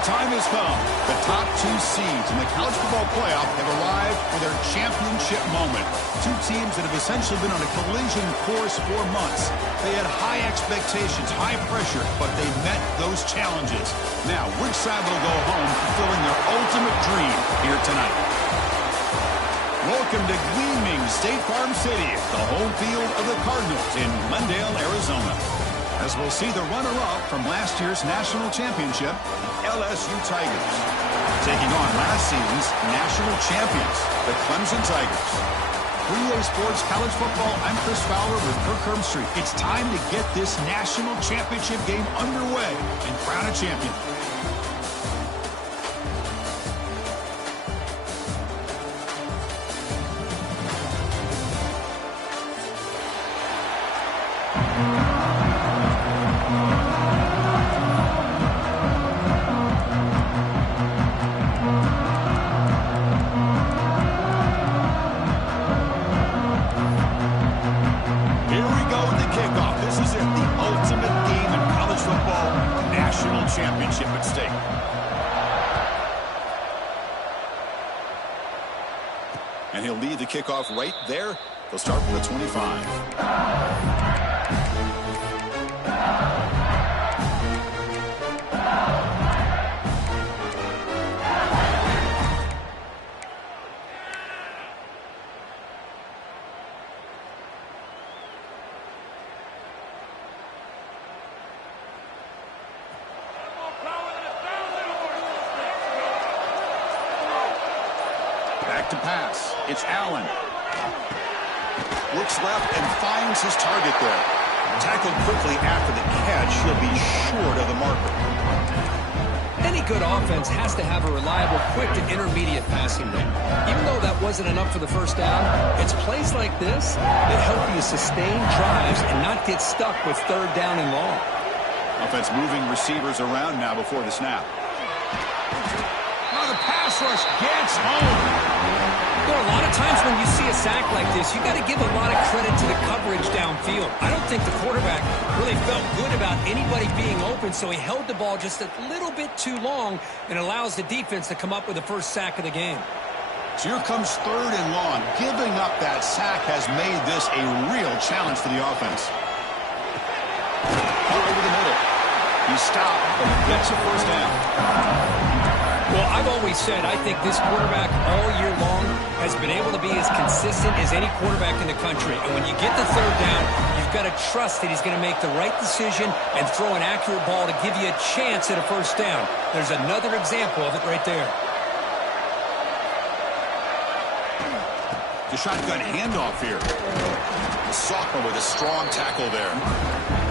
The time has come. The top two seeds in the college football playoff have arrived for their championship moment. Two teams that have essentially been on a collision course for months. They had high expectations, high pressure, but they met those challenges. Now, which side will go home fulfilling their ultimate dream here tonight? Welcome to gleaming State Farm City, the home field of the Cardinals in Glendale, Arizona. As we'll see the runner-up from last year's national championship, LSU Tigers, taking on last season's national champions, the Clemson Tigers. 3A Sports College Football, I'm Chris Fowler with Kirk Herbstreit. It's time to get this national championship game underway and crown a champion. Championship at stake. And he'll lead the kickoff right there. They'll start from the 25. To pass. It's Allen. Looks left and finds his target there. Tackled quickly after the catch. He'll be short of the marker. Any good offense has to have a reliable, quick to intermediate passing game. Even though that wasn't enough for the first down, it's plays like this that help you sustain drives and not get stuck with third down and long. Offense moving receivers around now before the snap. Oh, the pass rush gets home. You know, a lot of times when you see a sack like this, you got to give a lot of credit to the coverage downfield. I don't think the quarterback really felt good about anybody being open, so he held the ball just a little bit too long and allows the defense to come up with the first sack of the game. So here comes third and long. Giving up that sack has made this a real challenge for the offense. Over the middle. He stopped, but he gets a first down. Well, I've always said I think this quarterback all year long has been able to be as consistent as any quarterback in the country. And when you get the third down, you've got to trust that he's going to make the right decision and throw an accurate ball to give you a chance at a first down. There's another example of it right there. The shotgun handoff here. The sophomore with a strong tackle there.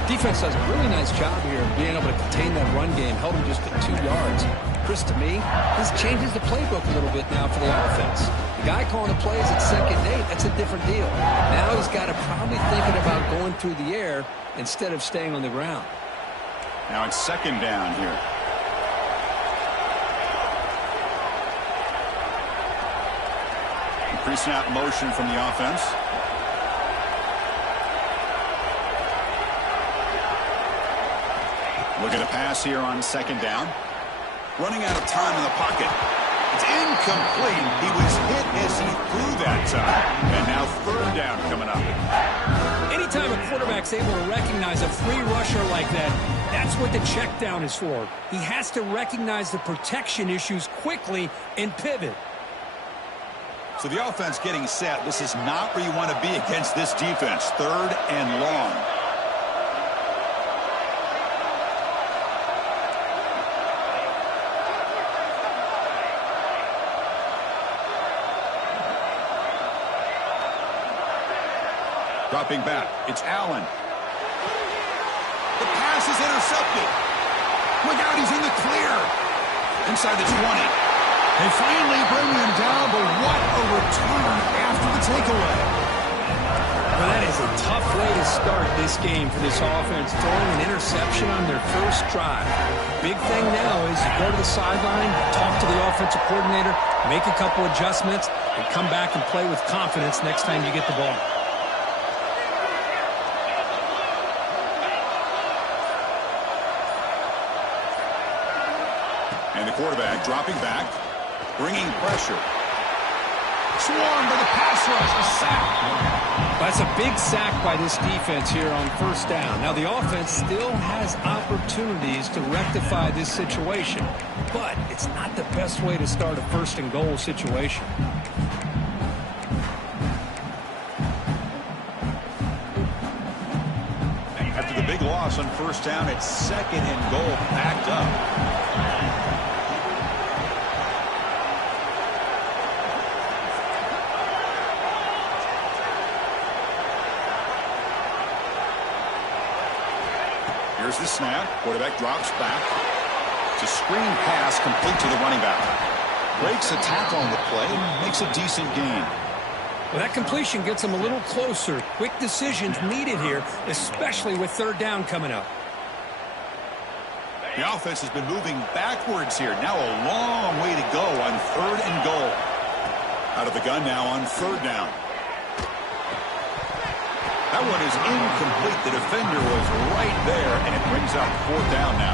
Defense does a really nice job here of being able to contain that run game. Held him just at 2 yards. Chris, to me, this changes the playbook a little bit now for the offense. The guy calling the plays at 2nd and 8, that's a different deal. Now he's got to probably thinking about going through the air instead of staying on the ground. Now it's 2nd down here. Pre-snap motion from the offense. Look at a pass here on 2nd down. Running out of time in the pocket. It's incomplete. He was hit as he threw that time. And now 3rd down coming up. Anytime a quarterback's able to recognize a free rusher like that, that's what the check down is for. He has to recognize the protection issues quickly and pivot. So the offense getting set. This is not where you want to be against this defense. 3rd and long. Dropping back. It's Allen. The pass is intercepted. Look out, he's in the clear. Inside the 20. They finally bring him down, but what a return after the takeaway. Well, that is a tough way to start this game for this offense, throwing an interception on their first drive. Big thing now is you go to the sideline, talk to the offensive coordinator, make a couple adjustments, and come back and play with confidence next time you get the ball. And the quarterback dropping back, bringing pressure. Swarmed by the pass rush, a sack. That's a big sack by this defense here on 1st down. Now, the offense still has opportunities to rectify this situation, but it's not the best way to start a 1st and goal situation. After the big loss on 1st down, it's 2nd and goal, backed up. Here's the snap. Quarterback drops back. It's a screen pass complete to the running back. Breaks a tackle on the play. Makes a decent gain. Well, that completion gets them a little closer. Quick decisions needed here, especially with 3rd down coming up. The offense has been moving backwards here. Now a long way to go on 3rd and goal. Out of the gun now on 3rd down. That one is incomplete. The defender was right there, and it brings up 4th down now.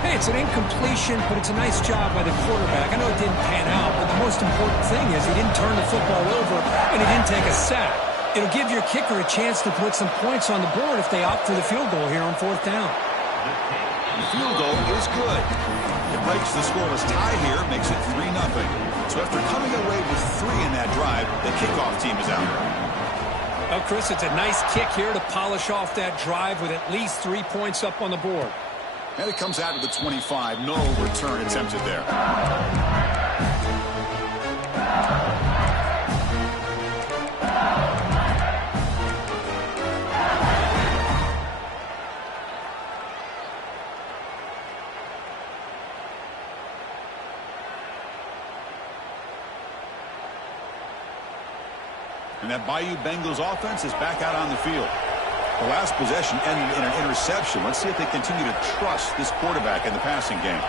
Hey, it's an incompletion, but it's a nice job by the quarterback. I know it didn't pan out, but the most important thing is he didn't turn the football over, and he didn't take a sack. It'll give your kicker a chance to put some points on the board if they opt for the field goal here on 4th down. The field goal is good. It breaks the scoreless tie here, makes it 3-0. So after coming away with 3 in that drive, the kickoff team is out. Well, Chris, it's a nice kick here to polish off that drive with at least 3 points up on the board. And it comes out to the 25. No return attempted there. And that Bayou Bengals offense is back out on the field. The last possession ended in an interception. Let's see if they continue to trust this quarterback in the passing game.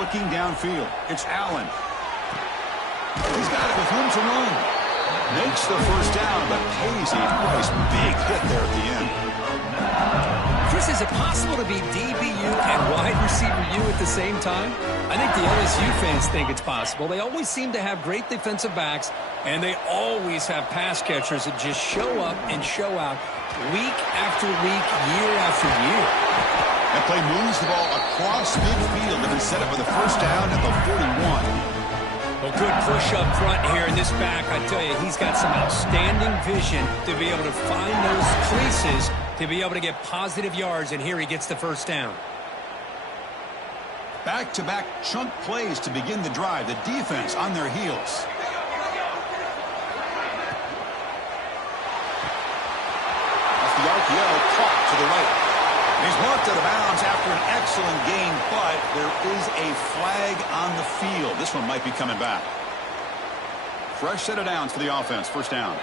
Looking downfield, it's Allen. He's got it with room to run. Makes the first down, but pays a price. Big hit there at the end. Chris, is it possible to be DBU and wide receiver U at the same time? I think the LSU fans think it's possible. They always seem to have great defensive backs, and they always have pass catchers that just show up and show out week after week, year after year. That play moves the ball across midfield and is set up for the first down at the 41. Well, good push up front here in this back. I tell you, he's got some outstanding vision to be able to find those creases, to be able to get positive yards, and here he gets the first down. Back-to-back chunk plays to begin the drive. The defense on their heels. Off the RPO, caught to the right. He's marked out of bounds after an excellent gain, but there is a flag on the field. This one might be coming back. Fresh set of downs for the offense. First down.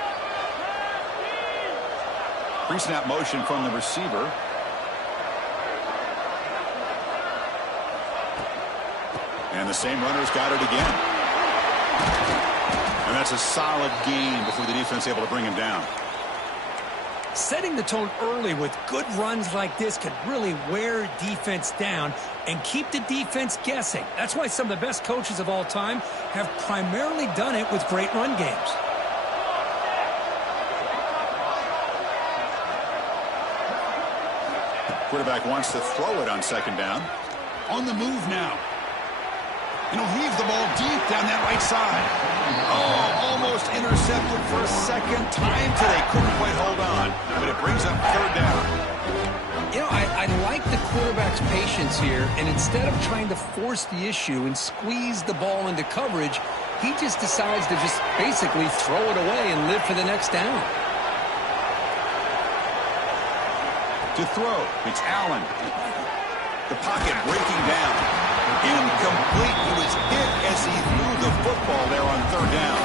Pre-snap motion from the receiver. And the same runner's got it again. And that's a solid gain before the defense able to bring him down. Setting the tone early with good runs like this could really wear defense down and keep the defense guessing. That's why some of the best coaches of all time have primarily done it with great run games. Quarterback wants to throw it on second down. On the move now. And he'll heave the ball deep down that right side. Oh, almost intercepted for a second time today. Couldn't quite hold on, but it brings up third down. You know, I like the quarterback's patience here, and instead of trying to force the issue and squeeze the ball into coverage, he just decides to just basically throw it away and live for the next down. To throw, it's Allen. The pocket breaking down. Incomplete. He was hit as he threw the football there on third down.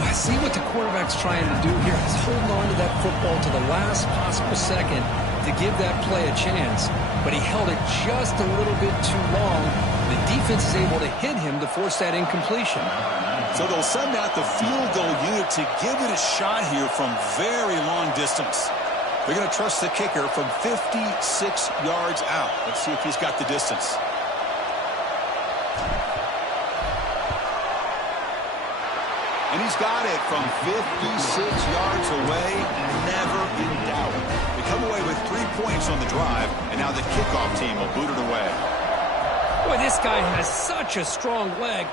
I see what the quarterback's trying to do here. He's holding on to that football to the last possible second to give that play a chance. But he held it just a little bit too long. The defense is able to hit him to force that incompletion. So they'll send out the field goal unit to give it a shot here from very long distance. They're going to trust the kicker from 56 yards out. Let's see if he's got the distance. And he's got it from 56 yards away, never in doubt. They come away with 3 points on the drive, and now the kickoff team will boot it away. Boy, this guy has such a strong leg.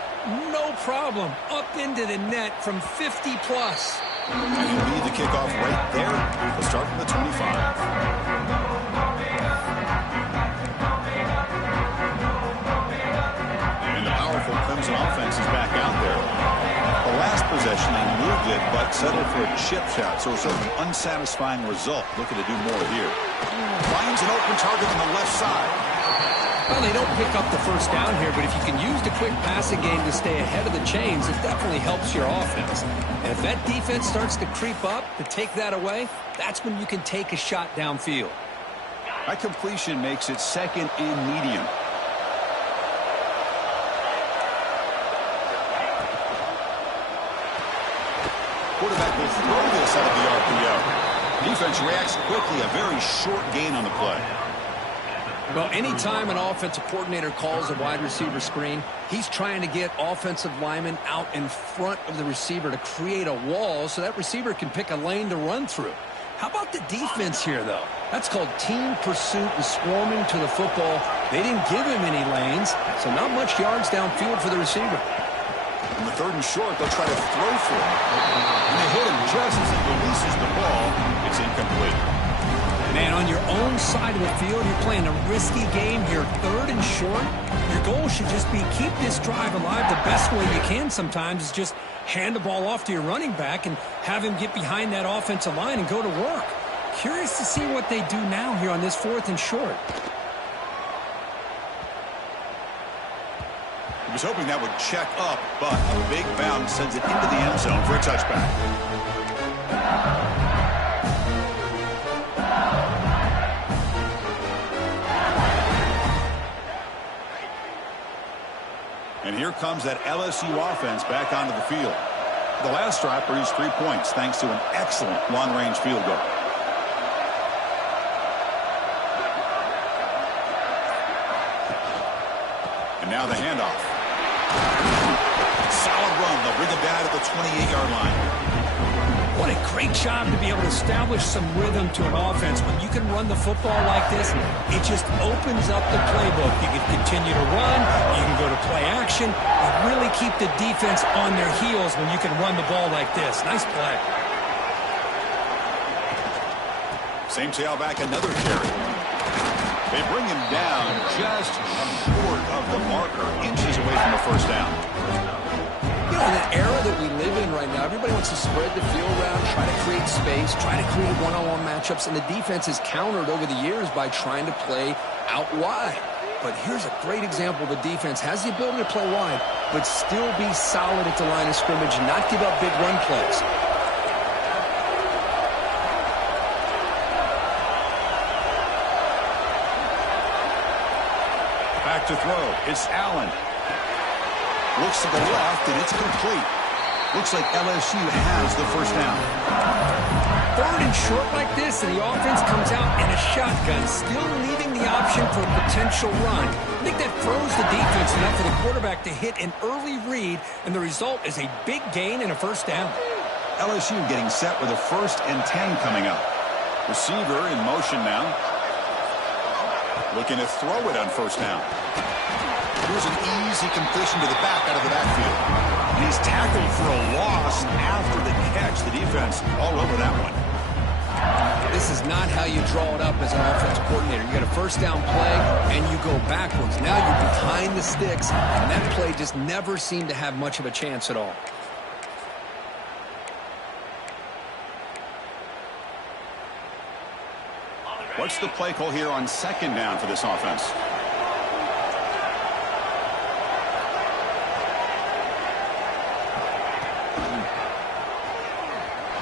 No problem. Up into the net from 50-plus. And he'll lead the kickoff right there. We'll start from the 25. And the powerful Clemson offense is back out there. The last possession, they moved it, but settled for a chip shot. So it's sort of an unsatisfying result. Looking to do more here. Finds an open target on the left side. Well, they don't pick up the first down here, but if you can use the quick passing game to stay ahead of the chains, it definitely helps your offense. And if that defense starts to creep up to take that away, that's when you can take a shot downfield. That completion makes it second and medium. Quarterback will throw this out of the RPO. Defense reacts quickly. A very short gain on the play. Well, anytime an offensive coordinator calls a wide receiver screen, he's trying to get offensive linemen out in front of the receiver to create a wall so that receiver can pick a lane to run through. How about the defense here, though? That's called team pursuit and swarming to the football. They didn't give him any lanes, so not much yards downfield for the receiver. On the third and short, they'll try to throw for it. And they hit him just as he releases the ball. It's incomplete. Man, on your own side of the field, you're playing a risky game here. Third and short, your goal should just be keep this drive alive. The best way you can sometimes is just hand the ball off to your running back and have him get behind that offensive line and go to work. Curious to see what they do now here on this fourth and short. He was hoping that would check up, but a big bounce sends it into the end zone for a touchback. comes that LSU offense back onto the field. The last drive produced 3 points thanks to an excellent long-range field goal. And now the handoff. Solid run. They'll bring it down to the 28-yard line. What a great job to be able to establish some rhythm to an offense. When you can run the football like this, it just opens up the playbook. You can continue to run. You can go to play action. And really keep the defense on their heels when you can run the ball like this. Nice play. Same tailback, another carry. They bring him down just short of the marker, inches away from the first down. You know, in the era that we live in right now, everybody wants to spread the field around, try to create space, try to create one-on-one matchups, and the defense has countered over the years by trying to play out wide. But here's a great example. The defense has the ability to play wide, but still be solid at the line of scrimmage and not give up big run plays. Back to throw. It's Allen. Looks to the left, and it's complete. Looks like LSU has the first down. Third and short like this, and the offense comes out in a shotgun, still leaving the option for a potential run. I think that throws the defense enough for the quarterback to hit an early read, and the result is a big gain and a first down. LSU getting set with a 1st and 10 coming up. Receiver in motion now. Looking to throw it on first down. Here's an easy completion to the back out of the backfield. And he's tackled for a loss after the catch. The defense all over that one. This is not how you draw it up as an offense coordinator. You got a first down play, and you go backwards. Now you're behind the sticks, and that play just never seemed to have much of a chance at all. What's the play call here on 2nd down for this offense?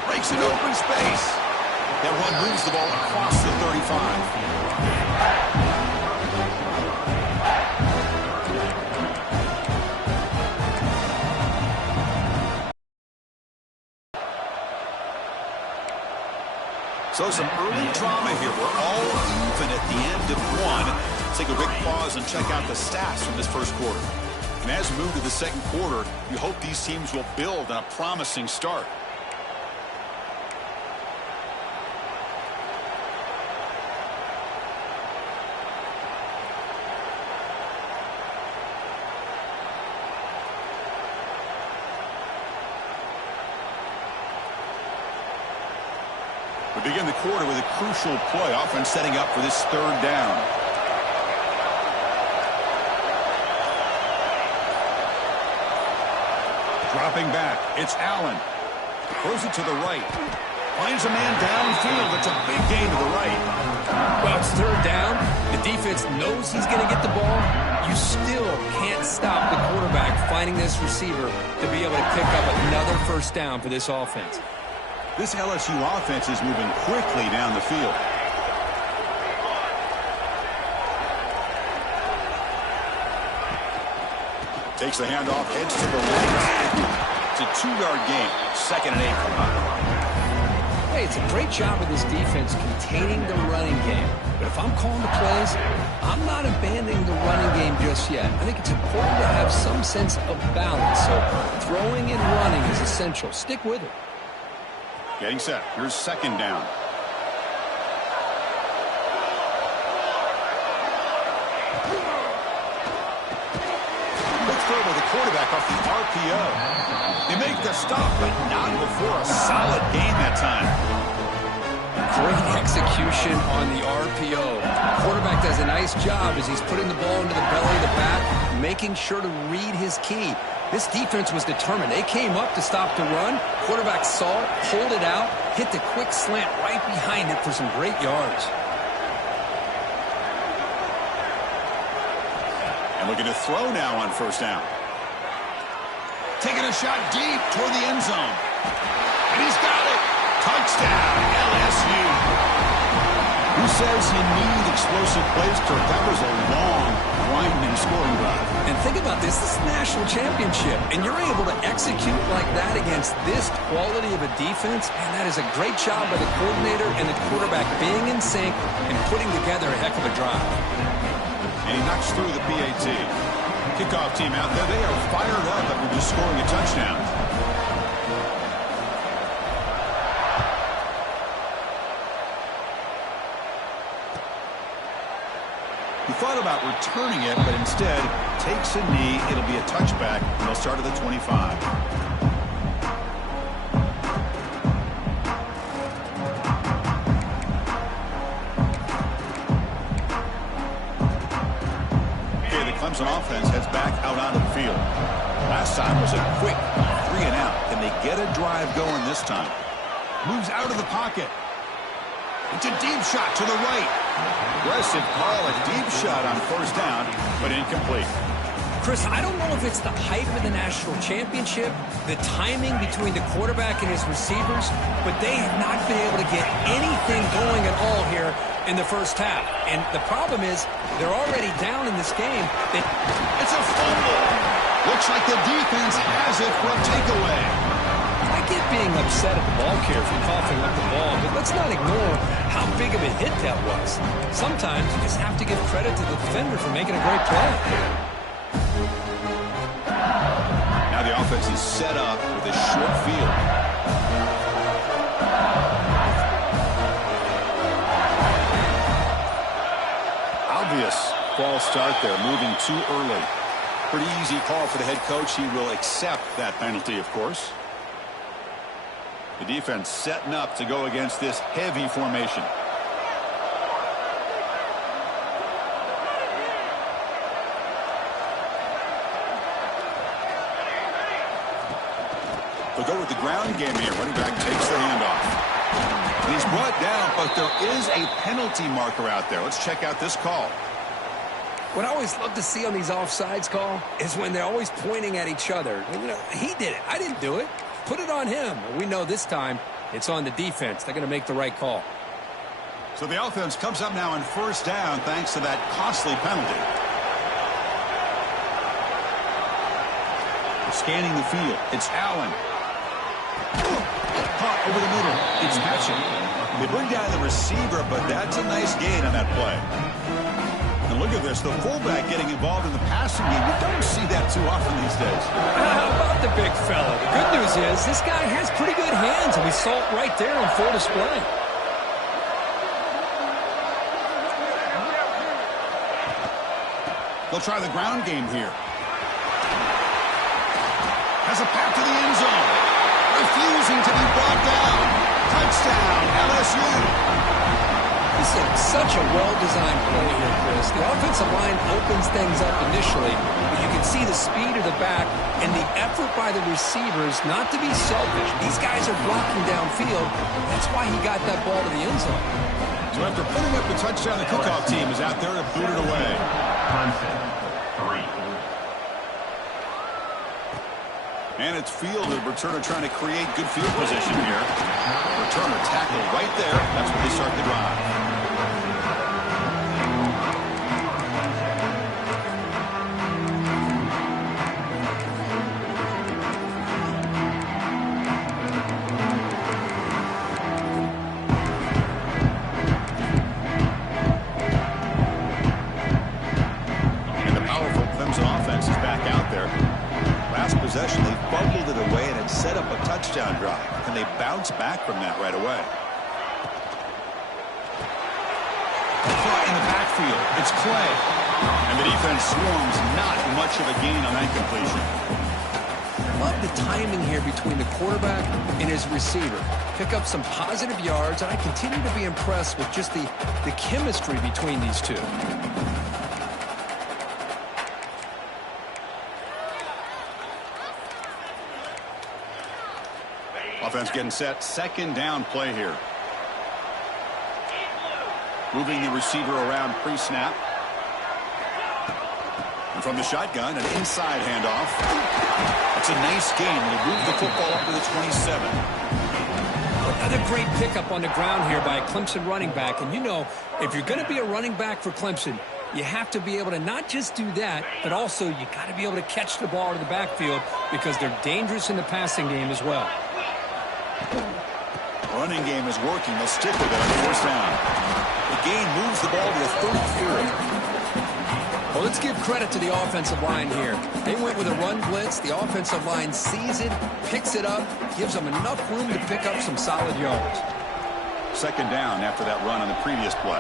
Breaks an open space. That one moves the ball across the 35. So some early drama here. We're all even at the end of one. Let's take a quick pause and check out the stats from this first quarter. And as we move to the second quarter, you hope these teams will build on a promising start. We begin the quarter with a crucial play, offense setting up for this 3rd down. Dropping back, it's Allen. Throws it to the right. Finds a man downfield. It's a big gain to the right. Well, it's 3rd down. The defense knows he's going to get the ball. You still can't stop the quarterback finding this receiver to be able to pick up another first down for this offense. This LSU offense is moving quickly down the field. Takes the handoff, heads to the right. It's a 2-yard gain. 2nd and 8 from him. Hey, it's a great job of this defense containing the running game. But if I'm calling the plays, I'm not abandoning the running game just yet. I think it's important to have some sense of balance. So throwing and running is essential. Stick with it. Getting set. Here's 2nd down. Quick throw by the quarterback off the RPO. They make the stop, but not before a solid gain that time. Great execution on the RPO. The quarterback does a nice job as he's putting the ball into the belly of the back, making sure to read his key. This defense was determined. They came up to stop the run. Quarterback saw it, pulled it out, hit the quick slant right behind it for some great yards. And looking to throw now on first down. Taking a shot deep toward the end zone. And he's got it. Touchdown, LSU. Who says you need explosive plays, Kirk. That was a long, grinding scoring drive. And think about this. This is a national championship, and you're able to execute like that against this quality of a defense, and that is a great job by the coordinator and the quarterback being in sync and putting together a heck of a drive. And he knocks through the PAT. Kickoff team out there. They are fired up after just scoring a touchdown. He thought about returning it, but instead takes a knee. It'll be a touchback, and they'll start at the 25. Okay, the Clemson offense heads back out onto the field. Last time was a quick 3 and out. Can they get a drive going this time? Moves out of the pocket. It's a deep shot to the right. Aggressive call, a deep shot on first down, but incomplete. Chris, I don't know if it's the height of the national championship, the timing between the quarterback and his receivers, but they have not been able to get anything going at all here in the first half. And the problem is they're already down in this game. It's a fumble. Looks like the defense has it for a takeaway. I get being upset at the ball carrier for coughing up the ball, but let's not ignore how big of a hit that was. Sometimes you just have to give credit to the defender for making a great play. Now the offense is set up with a short field. Obvious false start there, moving too early. Pretty easy call for the head coach. He will accept that penalty, of course. The defense setting up to go against this heavy formation. They'll go with the ground game here. Running back takes the handoff. And he's brought down, but there is a penalty marker out there. Let's check out this call. What I always love to see on these offsides call is when they're always pointing at each other. You know, he did it. I didn't do it. Put it on him. We know this time it's on the defense. They're going to make the right call. So the offense comes up now in first down thanks to that costly penalty. Scanning the field. It's Allen. Caught over the middle. It's Hatchett. They bring down the receiver, but that's a nice gain on that play. And look at this, the fullback getting involved in the passing game. You don't see that too often these days. How about the big fella? The good news is this guy has pretty good hands, and we saw it right there on full display. They'll try the ground game here. Has a pass to the end zone. Refusing to be brought down. Touchdown, LSU. This is such a well-designed play here, Chris. The offensive line opens things up initially, but you can see the speed of the back and the effort by the receivers not to be selfish. These guys are blocking downfield. That's why he got that ball to the end zone. So after putting up the touchdown, the kickoff team is out there to boot it away. Clemson, 3. And it's fielded. Returner trying to create good field position here. Returner tackle right there. That's where they start the drive. And the powerful Clemson offense is back out there. Last possession, they fumbled it away, and it set up a touchdown drive. Can they bounce back from that right away? Caught in the backfield. It's Clay. And the defense swarms. Not much of a gain on that completion. Love the timing here between the quarterback and his receiver. Pick up some positive yards, and I continue to be impressed with just the chemistry between these two. Offense getting set. Second down play here. Moving the receiver around pre-snap. And from the shotgun, an inside handoff. It's a nice gain. They move the football up to the 27. But Another great pickup on the ground here by a Clemson running back. And you know, if you're going to be a running back for Clemson, you have to be able to not just do that, but also you got to be able to catch the ball to the backfield because they're dangerous in the passing game as well. Running game is working. They'll stick with it on first down. The gain moves the ball to the 34. Well, let's give credit to the offensive line here. They went with a run blitz. The offensive line sees it, picks it up, gives them enough room to pick up some solid yards. Second down after that run on the previous play.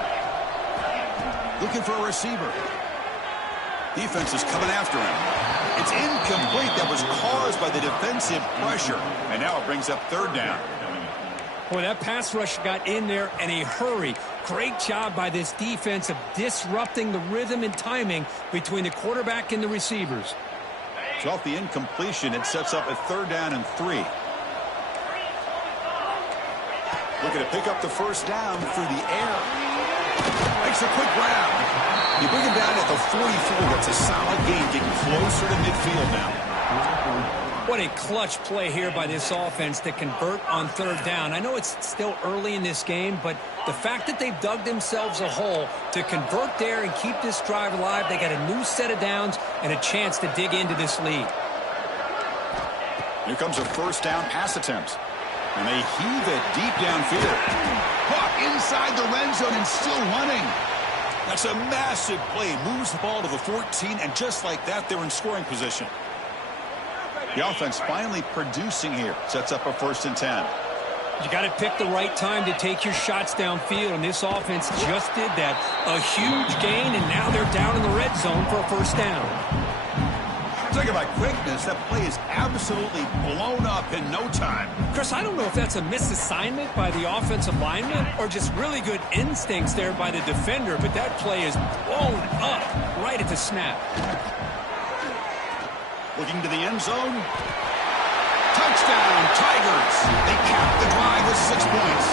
Looking for a receiver. Defense is coming after him. It's incomplete. That was caused by the defensive pressure. And now it brings up third down. Boy, that pass rush got in there in a hurry. Great job by this defense of disrupting the rhythm and timing between the quarterback and the receivers. So off the incompletion, it sets up a third down and 3. Looking to pick up the first down through the air. Makes a quick grab. You bring him down at the 44. That's a solid gain, getting closer to midfield now. What a clutch play here by this offense to convert on third down. I know it's still early in this game, but the fact that they've dug themselves a hole to convert there and keep this drive alive, they got a new set of downs and a chance to dig into this lead. Here comes a first down pass attempt. And they heave it deep downfield. Caught inside the red zone and still running. That's a massive play. Moves the ball to the 14, and just like that, they're in scoring position. The offense finally producing here. Sets up a 1st and 10. You got to pick the right time to take your shots downfield, and this offense just did that. A huge gain, and now they're down in the red zone for a first down. Talk about quickness. That play is absolutely blown up in no time. Chris, I don't know if that's a misassignment by the offensive lineman or just really good instincts there by the defender, but that play is blown up right at the snap. Looking to the end zone. Touchdown, Tigers. They cap the drive with 6 points.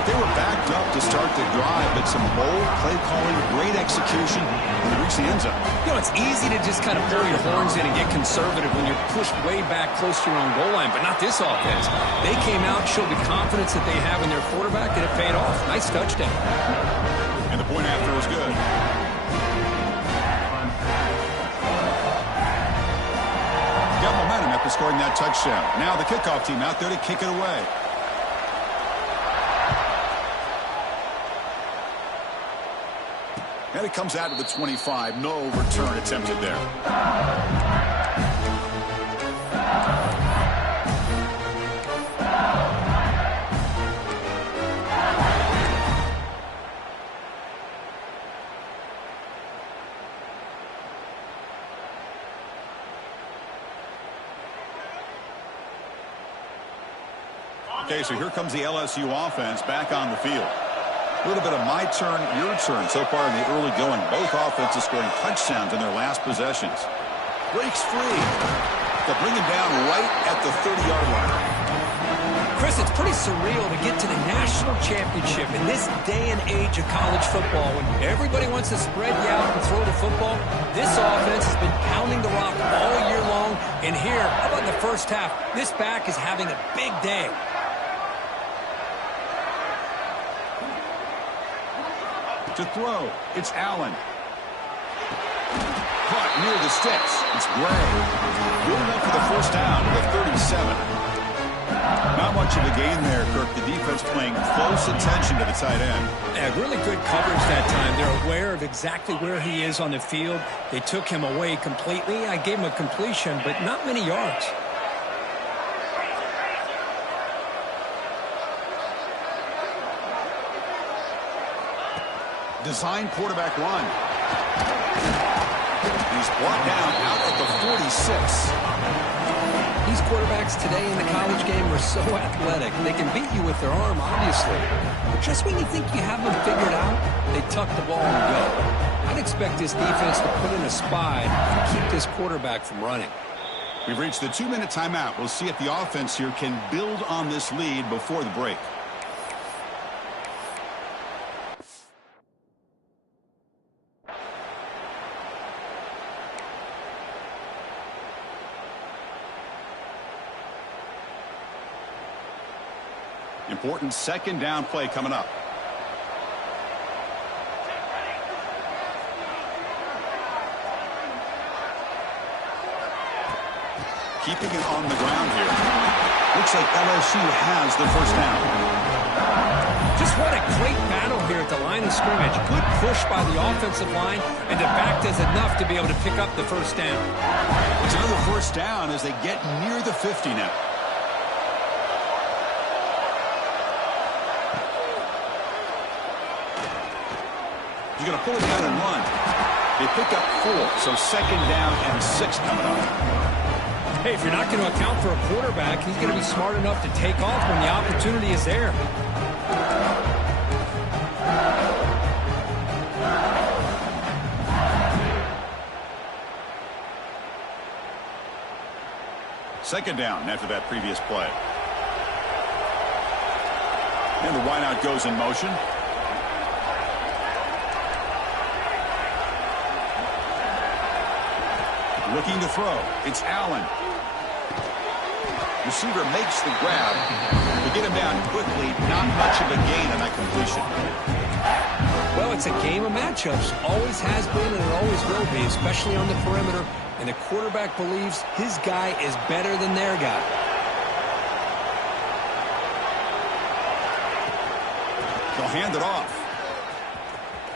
They were backed up to start the drive, but some bold play calling, great execution, and they reached the end zone. You know, it's easy to just kind of pull your horns in and get conservative when you're pushed way back close to your own goal line, but not this offense. They came out, showed the confidence that they have in their quarterback, and it paid off. Nice touchdown. And the point after was good. Got momentum after scoring that touchdown. Now the kickoff team out there to kick it away. And it comes out to the 25. No return attempted there. Okay, so here comes the LSU offense back on the field. A little bit of my turn, your turn so far in the early going. Both offenses scoring touchdowns in their last possessions. Breaks free. They'll bring him down right at the 30-yard line. Chris, it's pretty surreal to get to the national championship in this day and age of college football when everybody wants to spread you out and throw the football. This offense has been pounding the rock all year long. And here, how about in the first half, this back is having a big day. To throw, it's Allen. Caught near the sticks. It's Gray. Good enough for the first down to the 37. Not much of a gain there, Kirk. The defense paying close attention to the tight end. Yeah, really good coverage that time. They're aware of exactly where he is on the field. They took him away completely. I gave him a completion, but not many yards. Design quarterback run. He's brought down out at the 46. These quarterbacks today in the college game are so athletic. They can beat you with their arm, obviously. But just when you think you have them figured out, they tuck the ball and go. I'd expect this defense to put in a spy and keep this quarterback from running. We've reached the 2-minute timeout. We'll see if the offense here can build on this lead before the break. important second down play coming up. Keeping it on the ground here. Looks like LSU has the first down. Just what a great battle here at the line of scrimmage. Good push by the offensive line, and the back does enough to be able to pick up the first down. It's another first down as they get near the 50 now. He's going to pull it down and run. They pick up 4, so second down and 6 coming up. Hey, if you're not going to account for a quarterback, he's going to be smart enough to take off when the opportunity is there. Second down after that previous play. And the wideout goes in motion. Looking to throw. It's Allen. Receiver makes the grab. To get him down quickly, not much of a gain on that completion. Well, it's a game of matchups. Always has been and it always will be, especially on the perimeter. And the quarterback believes his guy is better than their guy. They'll hand it off.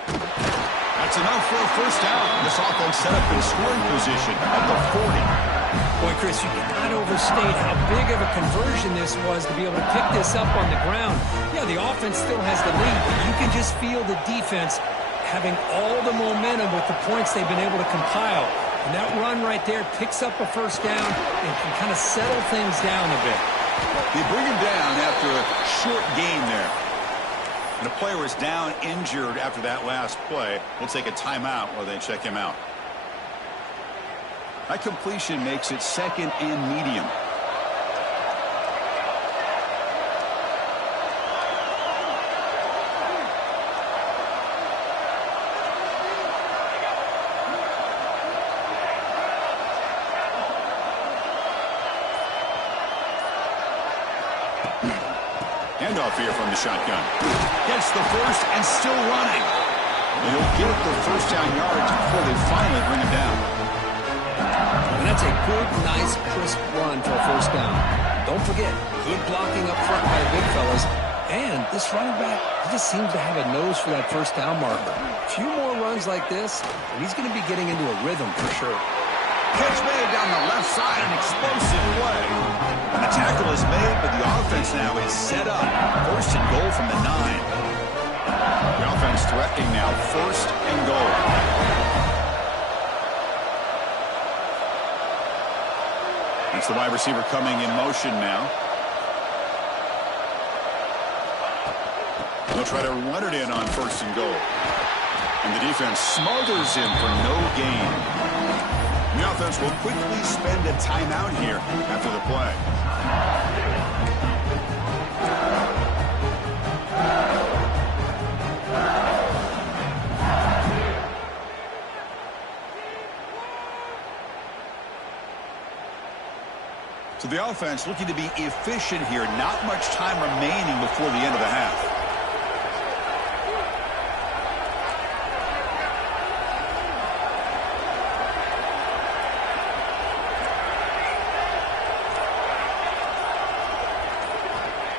That's enough for a first down. This offense set up in scoring position at the 40. Boy, Chris, you cannot overstate how big of a conversion this was to be able to pick this up on the ground. Yeah, the offense still has the lead, but you can just feel the defense having all the momentum with the points they've been able to compile. And that run right there picks up a first down and can kind of settle things down a bit. They bring him down after a short game there. And the player is down injured after that last play. We'll take a timeout while they check him out. That completion makes it second and medium. Handoff here from the shotgun. Gets the first and still running. And he'll get the first down yards before they finally bring him down. And that's a good, nice, crisp run for a first down. Don't forget, good blocking up front by the big fellas. And this running back, he just seems to have a nose for that first down marker. A few more runs like this, and he's going to be getting into a rhythm for sure. Catch made down the left side, an explosive play. And the tackle is made, but the offense now is set up. First and goal from the 9. The offense threatening now, first and goal. That's the wide receiver coming in motion now. They'll try to run it in on first and goal. And the defense smothers him for no gain. The offense will quickly spend a timeout here after the play. So the offense looking to be efficient here. Not much time remaining before the end of the half.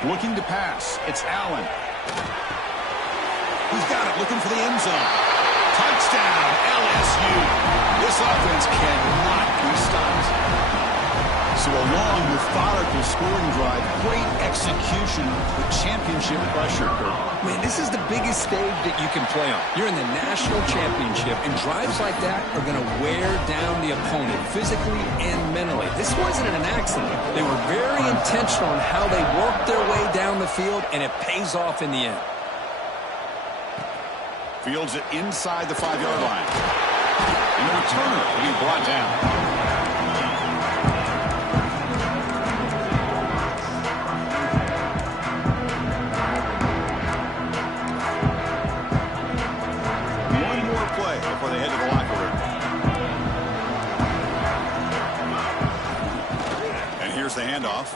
Looking to pass. It's Allen. He's got it. Looking for the end zone. Touchdown, LSU. This offense cannot be stopped. So a long, methodical scoring drive. Great execution with championship pressure, Kurt. Man, this is the biggest stage that you can play on. You're in the national championship, and drives like that are going to wear down the opponent physically and mentally. This wasn't an accident. They were very intentional on how they worked their way down the field, and it pays off in the end. Fields it inside the 5-yard line. And the returner will be brought down. Before they head to the locker room. And here's the handoff.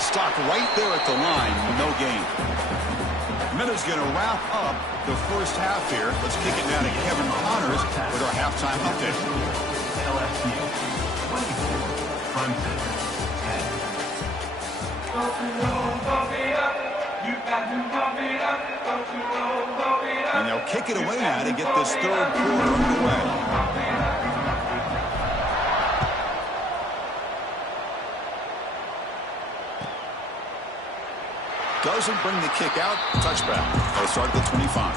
Stopped stopped right there at the line. No gain. Minutes going to wrap up the first half here. Let's kick it down to Kevin Connors with our halftime update. LSU 24, Clemson 10. And they'll kick it away now to get this third quarter underway. Doesn't bring the kick out. Touchback. They'll start at the 25.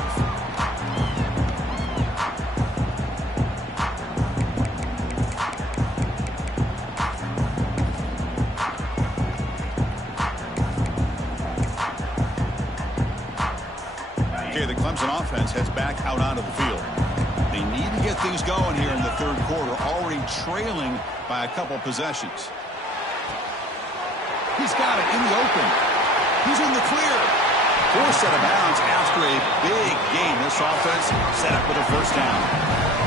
Okay, the Clemson offense heads back out onto the field. They need to get things going here in the third quarter, already trailing by a couple possessions. He's got it in the open. He's in the clear. Forced out of bounds after a big gain. This offense set up with a first down.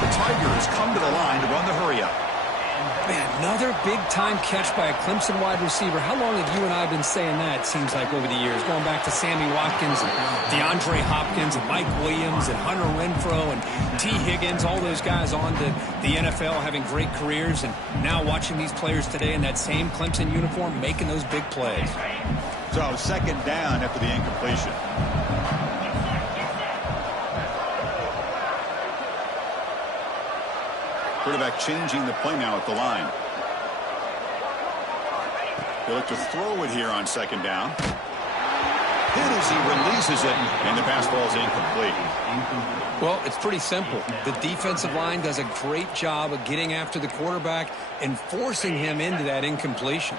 The Tigers come to the line to run the hurry-up. Man, another big-time catch by a Clemson wide receiver. How long have you and I been saying that, it seems like, over the years? Going back to Sammy Watkins, and DeAndre Hopkins, and Mike Williams, and Hunter Renfrow, and T. Higgins, all those guys on to the NFL having great careers, and now watching these players today in that same Clemson uniform making those big plays. So, second down after the incompletion. Quarterback changing the play now at the line. They look to throw it here on second down. Hit as he releases it, and the pass ball is incomplete. Well, it's pretty simple. The defensive line does a great job of getting after the quarterback and forcing him into that incompletion.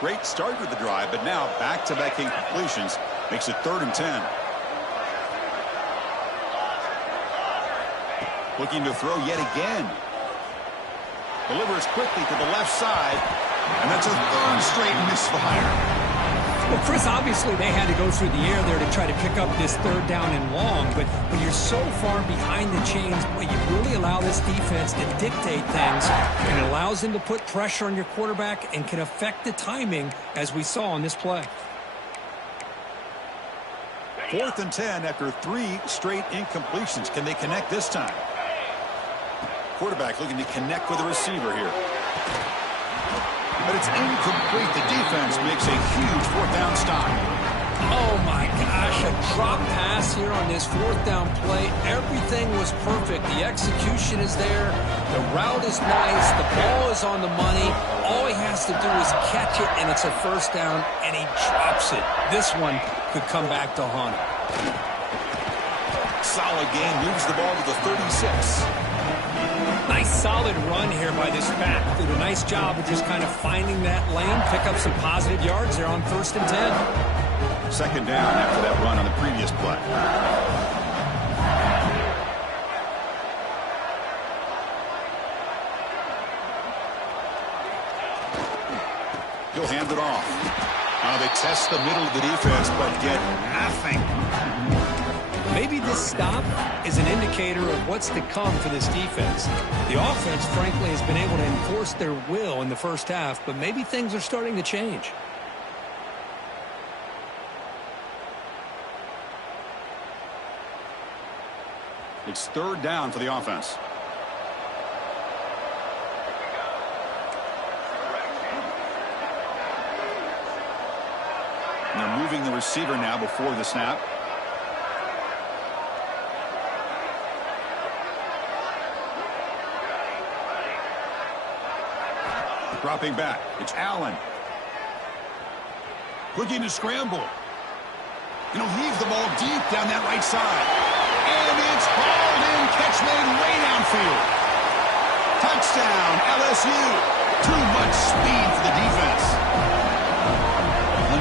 Great start to the drive, but now back-to-back incompletions makes it 3rd and 10. Looking to throw yet again. Delivers quickly to the left side, and that's a 3rd straight misfire. Well, Chris, obviously they had to go through the air there to try to pick up this 3rd down and long, but when you're so far behind the chains, boy, you really allow this defense to dictate things, and it allows them to put pressure on your quarterback and can affect the timing, as we saw on this play. 4th and 10 after 3 straight incompletions. Can they connect this time? Quarterback looking to connect with a receiver here. But it's incomplete. The defense makes a huge 4th down stop. Oh, my gosh, a drop pass here on this 4th down play. Everything was perfect. The execution is there. The route is nice. The ball is on the money. All he has to do is catch it, and it's a 1st down, and he drops it. This one could come back to haunt him. Solid game. Moves the ball to the 36. Nice solid run here by this back. Did a nice job of just kind of finding that lane, pick up some positive yards there on 1st and 10. 2nd down after that run on the previous play. He'll hand it off. Now they test the middle of the defense, but get nothing. Maybe this stop is an indicator of what's to come for this defense. The offense, frankly, has been able to enforce their will in the first half, but maybe things are starting to change. It's 3rd down for the offense. And they're moving the receiver now before the snap. Dropping back. It's Allen. Looking to scramble. Heave the ball deep down that right side. And it's hauled in. Catch made way downfield. Touchdown, LSU. Too much speed for the defense.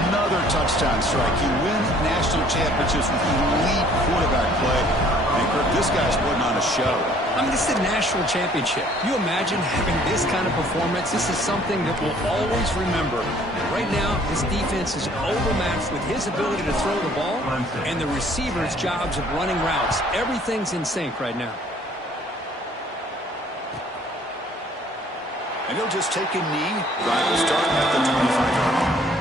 Another touchdown strike. You win national championships with elite quarterback play. And Kirk, this guy's putting on a show. I mean, this is a national championship. You imagine having this kind of performance? This is something that we'll always remember. Right now, his defense is overmatched with his ability to throw the ball and the receivers' jobs of running routes. Everything's in sync right now. And he'll just take a knee. Drive will start at the 25-yard line.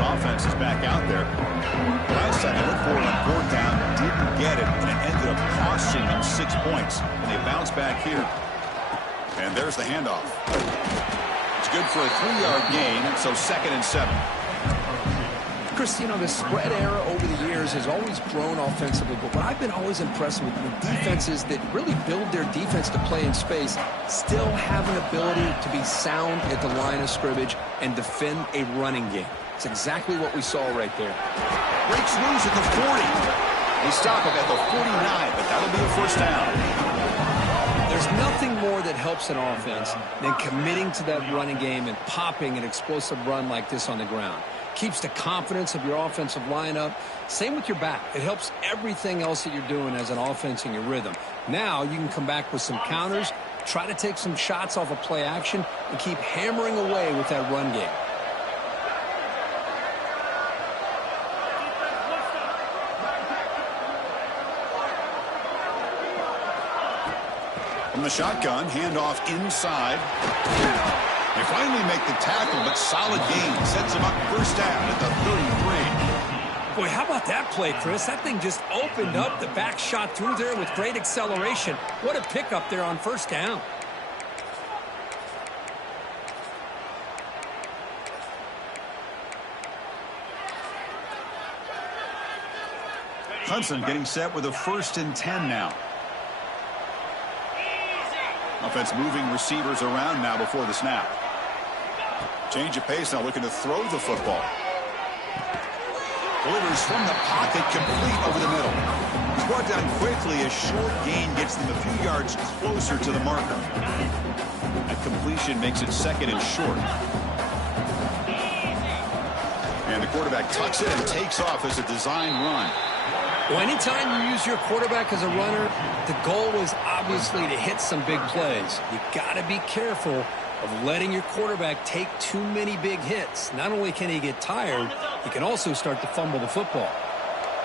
Clemson offense is back out there. Last time they went for it on fourth down, didn't get it, and it ended up costing them 6 points. And they bounce back here. And there's the handoff. It's good for a 3-yard gain, so 2nd and 7. Chris, you know, the spread era over the years has always grown offensively, but what I've been always impressed with defenses that really build their defense to play in space still have an ability to be sound at the line of scrimmage and defend a running game. It's exactly what we saw right there. Breaks loose at the 40. They stop him at the 49, but that'll be a first down. There's nothing more that helps an offense than committing to that running game and popping an explosive run like this on the ground. Keeps the confidence of your offensive lineup. Same with your back. It helps everything else that you're doing as an offense in your rhythm. Now you can come back with some counters, try to take some shots off of play action, and keep hammering away with that run game. From the shotgun, handoff inside. They finally make the tackle, but solid gain sets him up first down at the 33. Boy, how about that play, Chris? That thing just opened up. The back shot through there with great acceleration. What a pickup there on first down. Clemson getting set with a 1st and 10 now. Offense moving receivers around now before the snap. Change of pace now, looking to throw the football. Delivers from the pocket, complete over the middle. He's brought down quickly. A short gain gets them a few yards closer to the marker. That completion makes it 2nd and short. And the quarterback tucks it and takes off as a design run. Well, anytime you use your quarterback as a runner, the goal is obviously to hit some big plays. You got to be careful of letting your quarterback take too many big hits. Not only can he get tired, he can also start to fumble the football.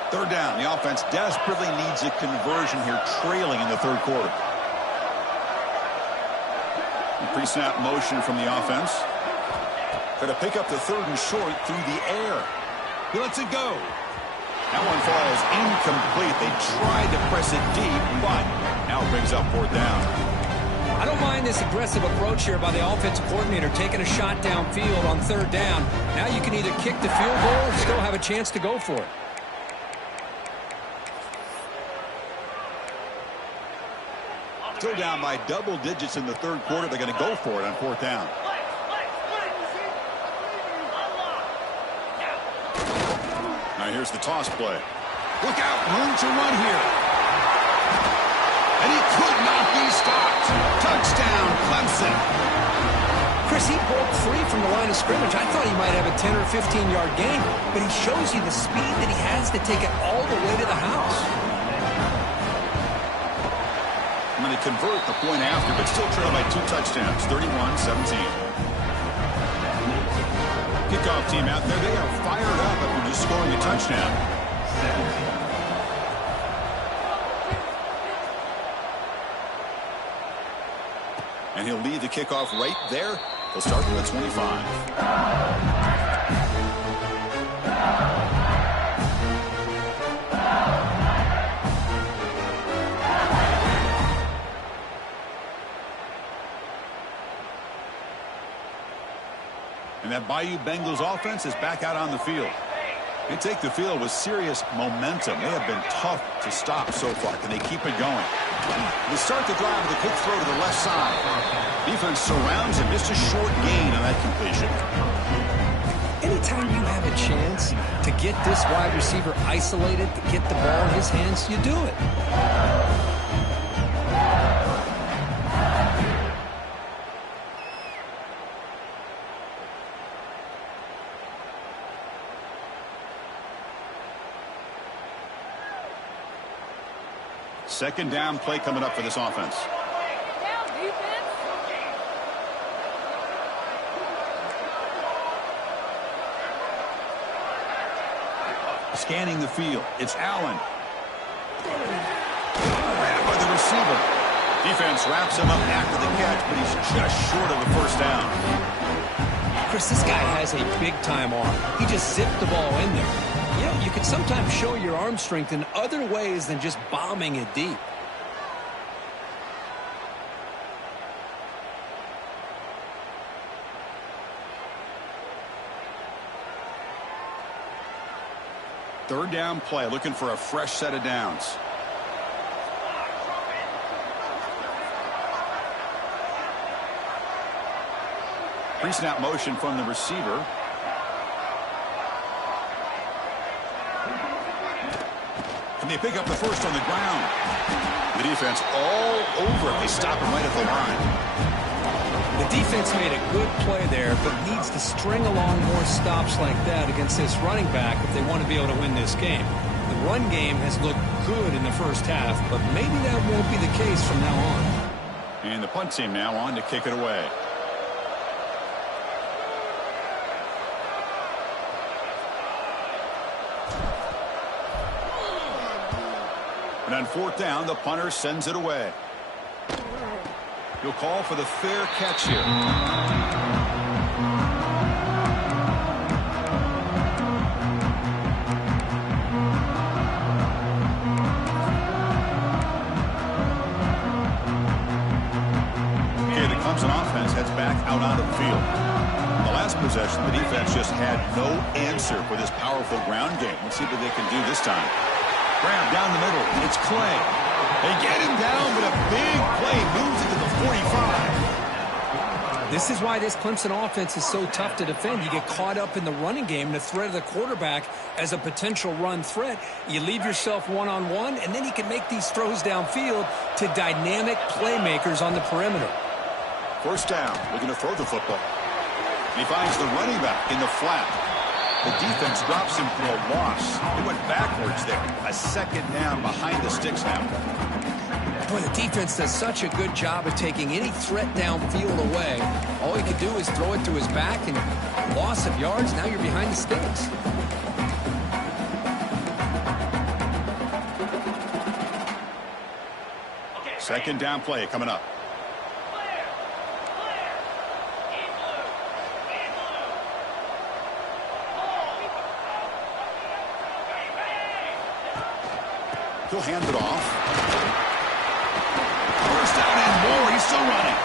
3rd down. The offense desperately needs a conversion here, trailing in the 3rd quarter. Pre-snap motion from the offense. Going to pick up the 3rd and short through the air. He lets it go. That one falls incomplete. They tried to press it deep, but now it brings up 4th down. I don't mind this aggressive approach here by the offensive coordinator, taking a shot downfield on 3rd down. Now you can either kick the field goal or still have a chance to go for it. Still down by double digits in the 3rd quarter. They're going to go for it on 4th down. Now here's the toss play. Look out, room to run here. And he could not be stopped. Touchdown, Clemson. Chris, he broke free from the line of scrimmage. I thought he might have a 10 or 15-yard gain, but he shows you the speed that he has to take it all the way to the house. I'm going to convert the point after, but still trail by 2 touchdowns, 31-17. Kickoff team out there. They are fired up after just scoring a touchdown. And he'll lead the kickoff right there. They'll start from the 25. And that Bayou Bengals offense is back out on the field. They take the field with serious momentum. They have been tough to stop so far. Can they keep it going? They start the drive with a quick throw to the left side. Defense surrounds him. Just a short gain on that completion. Anytime you have a chance to get this wide receiver isolated, to get the ball in his hands, you do it. Second down play coming up for this offense. Scanning the field. It's Allen. Grabbed by the receiver. Defense wraps him up after the catch, but he's just short of the first down. Chris, this guy has a big-time arm. He just zipped the ball in there. You know, you can sometimes show your arm strength in other ways than just bombing it deep. Third down play, looking for a fresh set of downs. Pre-snap motion from the receiver. And they pick up the first on the ground. The defense all over it. They stop him right at the line. The defense made a good play there, but needs to string along more stops like that against this running back if they want to be able to win this game. The run game has looked good in the first half, but maybe that won't be the case from now on. And the punt team now on to kick it away. And on fourth down, the punter sends it away. He'll call for the fair catch here. Okay, the Clemson offense heads back out on the field. The last possession, the defense just had no answer for this powerful ground game. Let's see what they can do this time. Grab down the middle. It's Clay. They get him down, but a big play moves it to the 45. This is why this Clemson offense is so tough to defend. You get caught up in the running game, the threat of the quarterback as a potential run threat. You leave yourself one-on-one, and then you can make these throws downfield to dynamic playmakers on the perimeter. First down, looking to throw the football. He finds the running back in the flat. The defense drops him for a loss. He went backwards there. A second down behind the sticks now. Boy, the defense does such a good job of taking any threat downfield away. All he could do is throw it to his back, and loss of yards, now you're behind the sticks. Second down play coming up. He'll hand it off. First down and more. He's still running.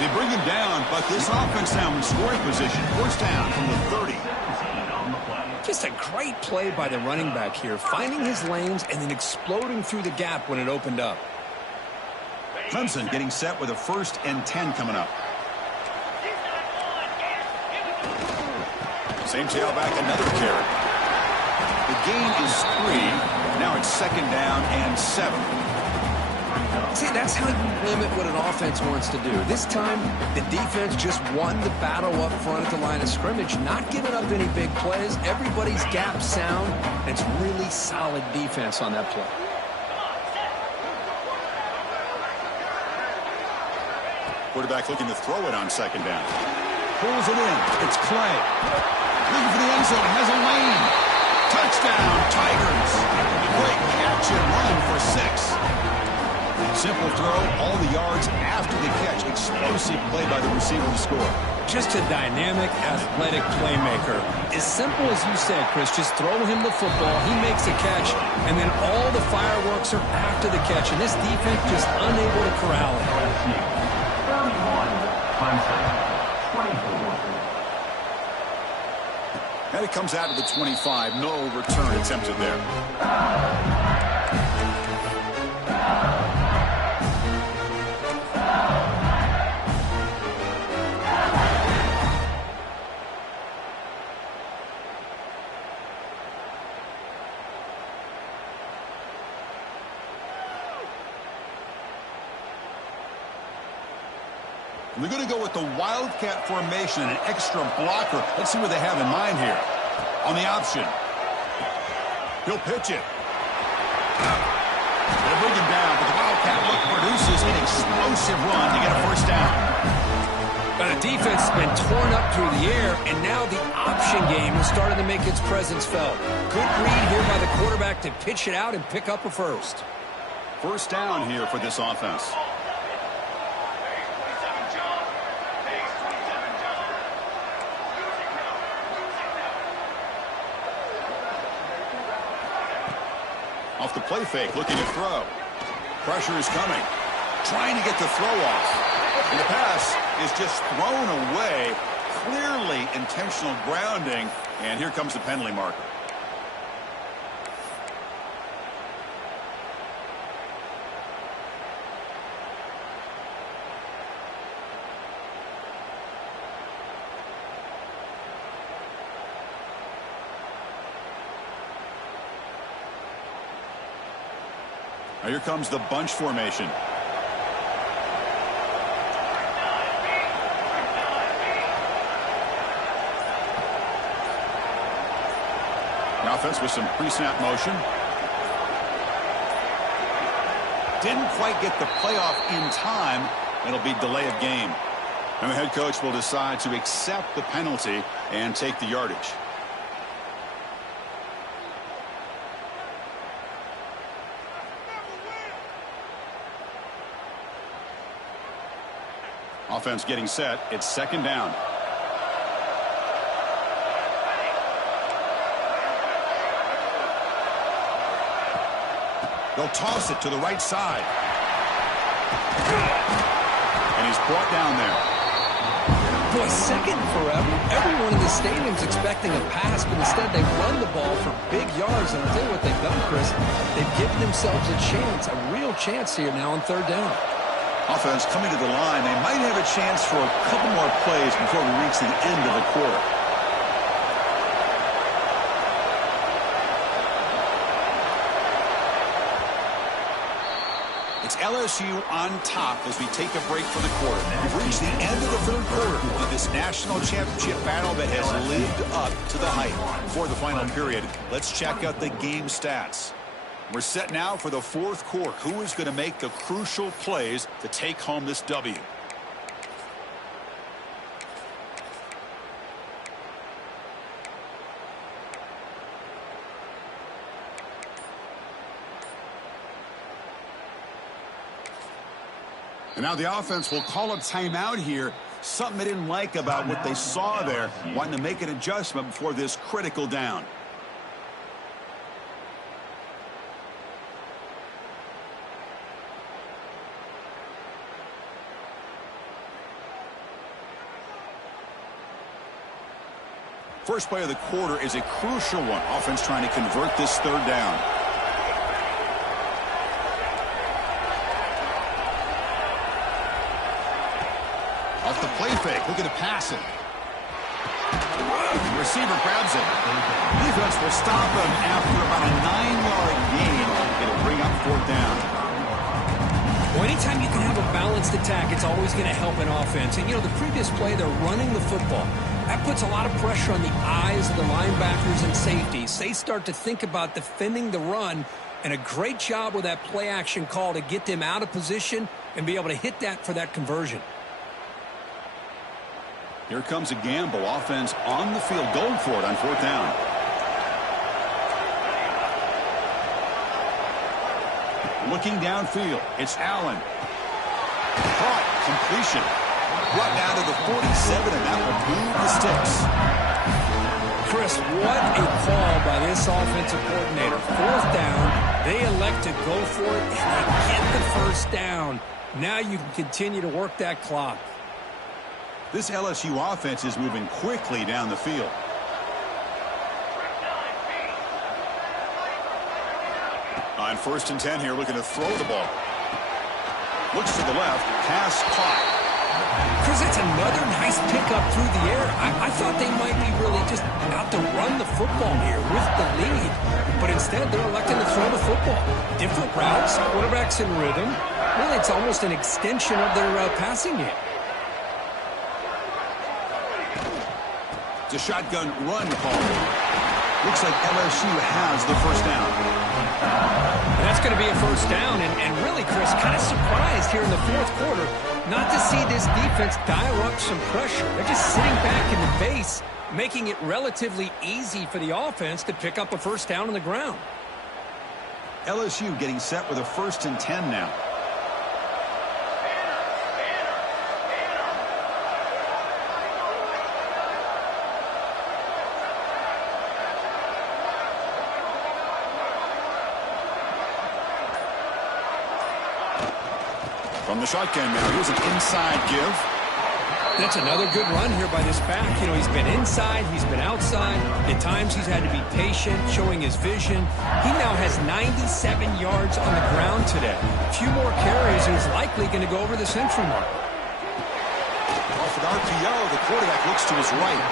They bring him down, but this offense now in scoring position. First down from the 30. Just a great play by the running back here, finding his lanes and then exploding through the gap when it opened up. Clemson getting set with a 1st and 10 coming up. Same tailback, another carry. The gain is 3. Now it's second down and 7. See, that's how you limit what an offense wants to do. This time, the defense just won the battle up front at the line of scrimmage, not giving up any big plays. Everybody's gap sound, and it's really solid defense on that play. Quarterback looking to throw it on second down. Pulls it in. It's Clay. Looking for the end zone. Has a lane. Touchdown, Tigers. Great catch and run for 6. Simple throw, all the yards after the catch. Explosive play by the receiver to score. Just a dynamic, athletic playmaker. As simple as you said, Chris, just throw him the football, he makes a catch, and then all the fireworks are after the catch, and this defense just unable to corral it. 31, Clemson, 24. And it comes out of the 25. No return attempted there. They're going to go with the Wildcat formation and an extra blocker. Let's see what they have in mind here. On the option. He'll pitch it. They'll bring him down, but the Wildcat look produces an explosive run to get a first down. But the defense has been torn up through the air, and now the option game is starting to make its presence felt. Good read here by the quarterback to pitch it out and pick up a first. First down here for this offense. the play fake, looking to throw. Pressure is coming. Trying to get the throw off. And the pass is just thrown away. Clearly intentional grounding. And here comes the penalty marker. Now here comes the bunch formation. The offense with some pre-snap motion. Didn't quite get the playoff in time. It'll be delay of game. And the head coach will decide to accept the penalty and take the yardage. Offense getting set. It's second down. They'll toss it to the right side. And he's brought down there. Boy, second forever. Everyone in the stadium's expecting a pass, but instead they run the ball for big yards. And I'll tell you what they've done, Chris. They've given themselves a chance, a real chance here now on third down. Offense coming to the line. They might have a chance for a couple more plays before we reach the end of the quarter. It's LSU on top as we take a break for the quarter. We've reached the end of the third quarter of this national championship battle that has lived up to the hype. For the final period, let's check out the game stats. We're set now for the fourth quarter. Who is going to make the crucial plays to take home this W? And now the offense will call a timeout here. Something they didn't like about what they saw there. Wanting to make an adjustment before this critical down. First play of the quarter is a crucial one. Offense trying to convert this third down. Off the play fake, looking to pass it. The receiver grabs it. Defense will stop him after about a 9-yard gain. It'll bring up fourth down. Well, anytime you can have a balanced attack, it's always going to help an offense. And, you know, the previous play, they're running the football. That puts a lot of pressure on the eyes of the linebackers and safeties. They start to think about defending the run, and a great job with that play action call to get them out of position and be able to hit that for that conversion. Here comes a gamble. Offense on the field going for it on fourth down. Looking downfield. It's Allen. Caught. Completion. Brought down to the 47, and that will move the sticks. Chris, what a call by this offensive coordinator. Fourth down, they elect to go for it, and they get the first down. Now you can continue to work that clock. This LSU offense is moving quickly down the field. On first and 10 here, looking to throw the ball. Looks to the left, pass caught. Chris, that's another nice pickup through the air. I thought they might be really just out to run the football here with the lead. But instead, they're electing to throw the football. Different routes, quarterbacks in rhythm. Really, it's almost an extension of their passing game. It's a shotgun run call. Looks like LSU has the first down. That's going to be a first down. And really, Chris, kind of surprised here in the fourth quarter not to see this defense dial up some pressure. They're just sitting back in the base, making it relatively easy for the offense to pick up a first down on the ground. LSU getting set with a first and 10 now. From the shotgun now, here's an inside give. That's another good run here by this back. You know, he's been inside, he's been outside. At times he's had to be patient, showing his vision. He now has 97 yards on the ground today. A few more carries, and he's likely going to go over the century mark. Off an RPO, the quarterback looks to his right.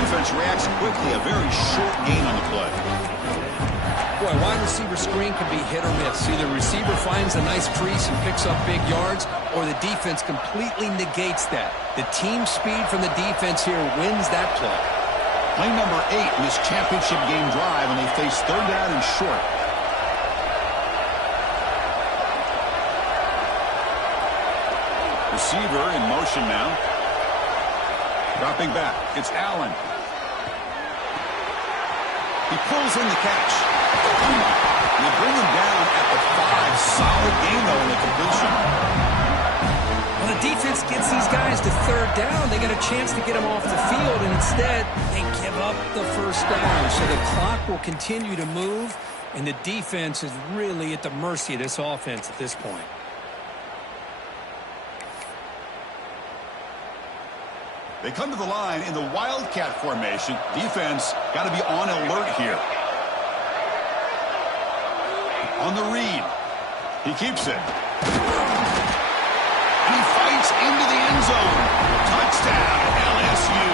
Defense reacts quickly, a very short gain on the play. Boy, wide receiver screen can be hit or miss. Either receiver finds a nice crease and picks up big yards, or the defense completely negates that. The team speed from the defense here wins that play. Play number 8 in this championship game drive, and they face third down and short. Receiver in motion now. Dropping back. It's Allen. He pulls in the catch. They bring him down at the 5. Solid game, though, in the completion. Well, the defense gets these guys to third down. They get a chance to get them off the field, and instead they give up the first down. So the clock will continue to move, and the defense is really at the mercy of this offense at this point. They come to the line in the Wildcat formation. Defense got to be on alert here. On the read. He keeps it. And he fights into the end zone. Touchdown, LSU.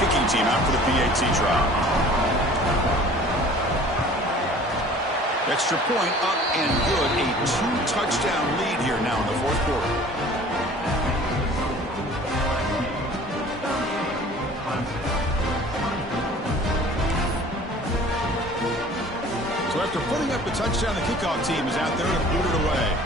Kicking team out for the PAT trial. Extra point up and good. A 2-touchdown lead here now in the fourth quarter. So after putting up a touchdown, the kickoff team is out there to boot it away.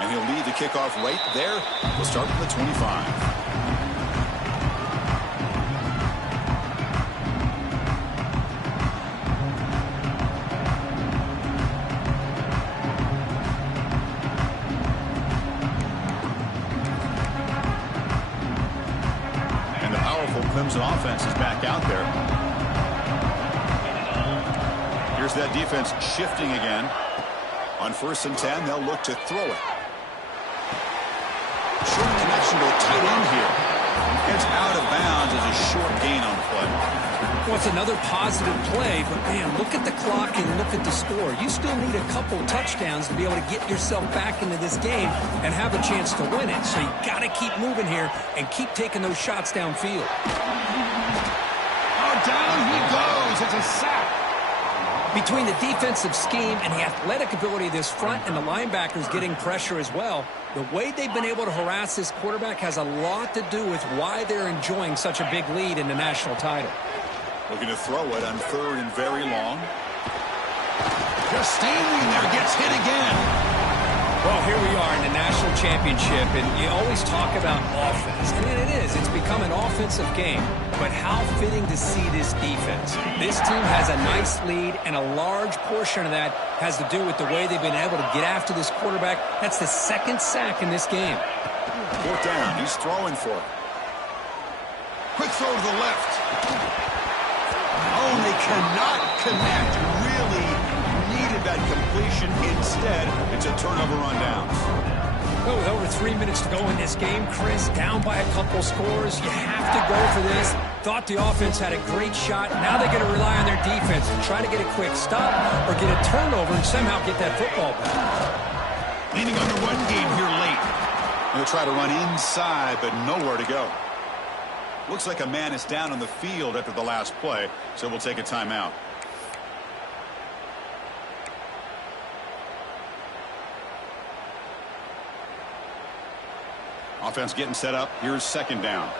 And he'll lead the kickoff right there. We'll start from the 25. Clemson offense is back out there. Here's that defense shifting again. On 1st and 10, they'll look to throw it. Short connection to a tight end here. It's out of bounds as a short gain on the play. Well, it's another positive play, but man, look at the clock and look at the score. You still need a couple touchdowns to be able to get yourself back into this game and have a chance to win it. So you got to keep moving here and keep taking those shots downfield. Oh, down he goes. It's a sack. Between the defensive scheme and the athletic ability of this front and the linebackers getting pressure as well, the way they've been able to harass this quarterback has a lot to do with why they're enjoying such a big lead in the national title. Looking to throw it on 3rd and very long. Just standing there, gets hit again. Well, here we are in the national championship, and you always talk about offense. And it is. It's become an offensive game. But how fitting to see this defense. This team has a nice lead, and a large portion of that has to do with the way they've been able to get after this quarterback. That's the 2nd sack in this game. 4th down. He's throwing for it. Quick throw to the left. Oh, they cannot connect. Really needed that completion. Instead, it's a turnover on downs. Well, with over 3 minutes to go in this game, Chris, down by a couple scores, you have to go for this. Thought the offense had a great shot. Now they're going to rely on their defense to try to get a quick stop or get a turnover and somehow get that football back. Leaning on the run game here late. They'll try to run inside, but nowhere to go. Looks like a man is down on the field after the last play, so we'll take a timeout. Offense getting set up. Here's 2nd down.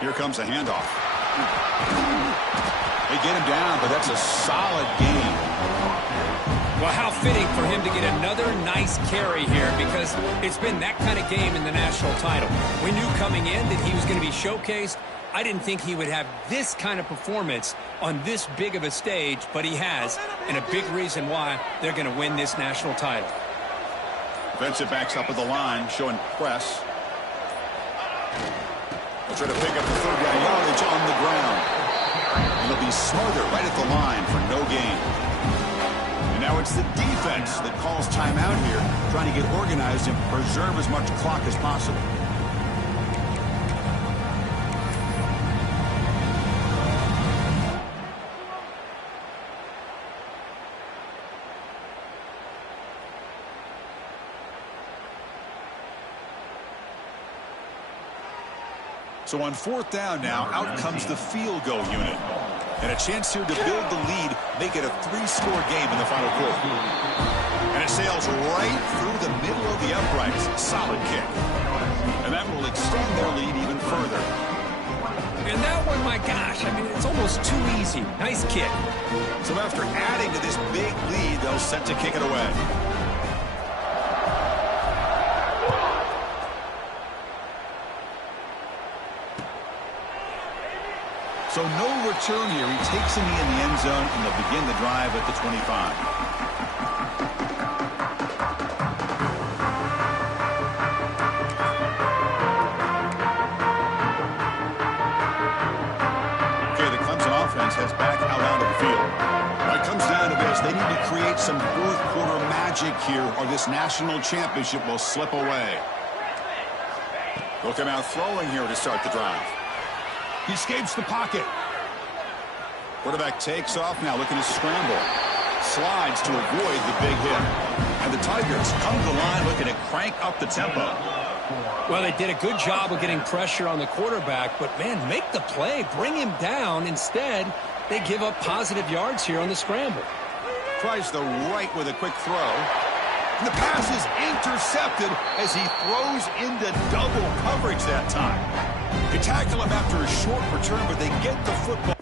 Here comes a handoff. They get him down, but that's a solid game. Well, how fitting for him to get another nice carry here, because it's been that kind of game in the national title. We knew coming in that he was going to be showcased. I didn't think he would have this kind of performance on this big of a stage, but he has, and a big reason why they're going to win this national title. Defensive backs up at the line, showing press. They'll try to pick up the third down yardage on the ground. And they'll be smothered right at the line for no gain. And now it's the defense that calls timeout here, trying to get organized and preserve as much clock as possible. So on fourth down now, out comes the field goal unit. And a chance here to build the lead, make it a 3-score game in the final quarter. And it sails right through the middle of the uprights. Solid kick. And that will extend their lead even further. And that one, my gosh, I mean, it's almost too easy. Nice kick. So after adding to this big lead, they'll set to kick it away. So no return here. He takes him in the end zone, and they'll begin the drive at the 25. Okay, the Clemson offense heads back out onto the field. Now it comes down to this. They need to create some fourth quarter magic here, or this national championship will slip away. They'll come out throwing here to start the drive. He escapes the pocket. Quarterback takes off now, looking to scramble. Slides to avoid the big hit. And the Tigers come to the line looking to crank up the tempo. Well, they did a good job of getting pressure on the quarterback, but, man, make the play. Bring him down. Instead, they give up positive yards here on the scramble. Tries the right with a quick throw. And the pass is intercepted as he throws into double coverage that time. They tackle him after a short return, but they get the football.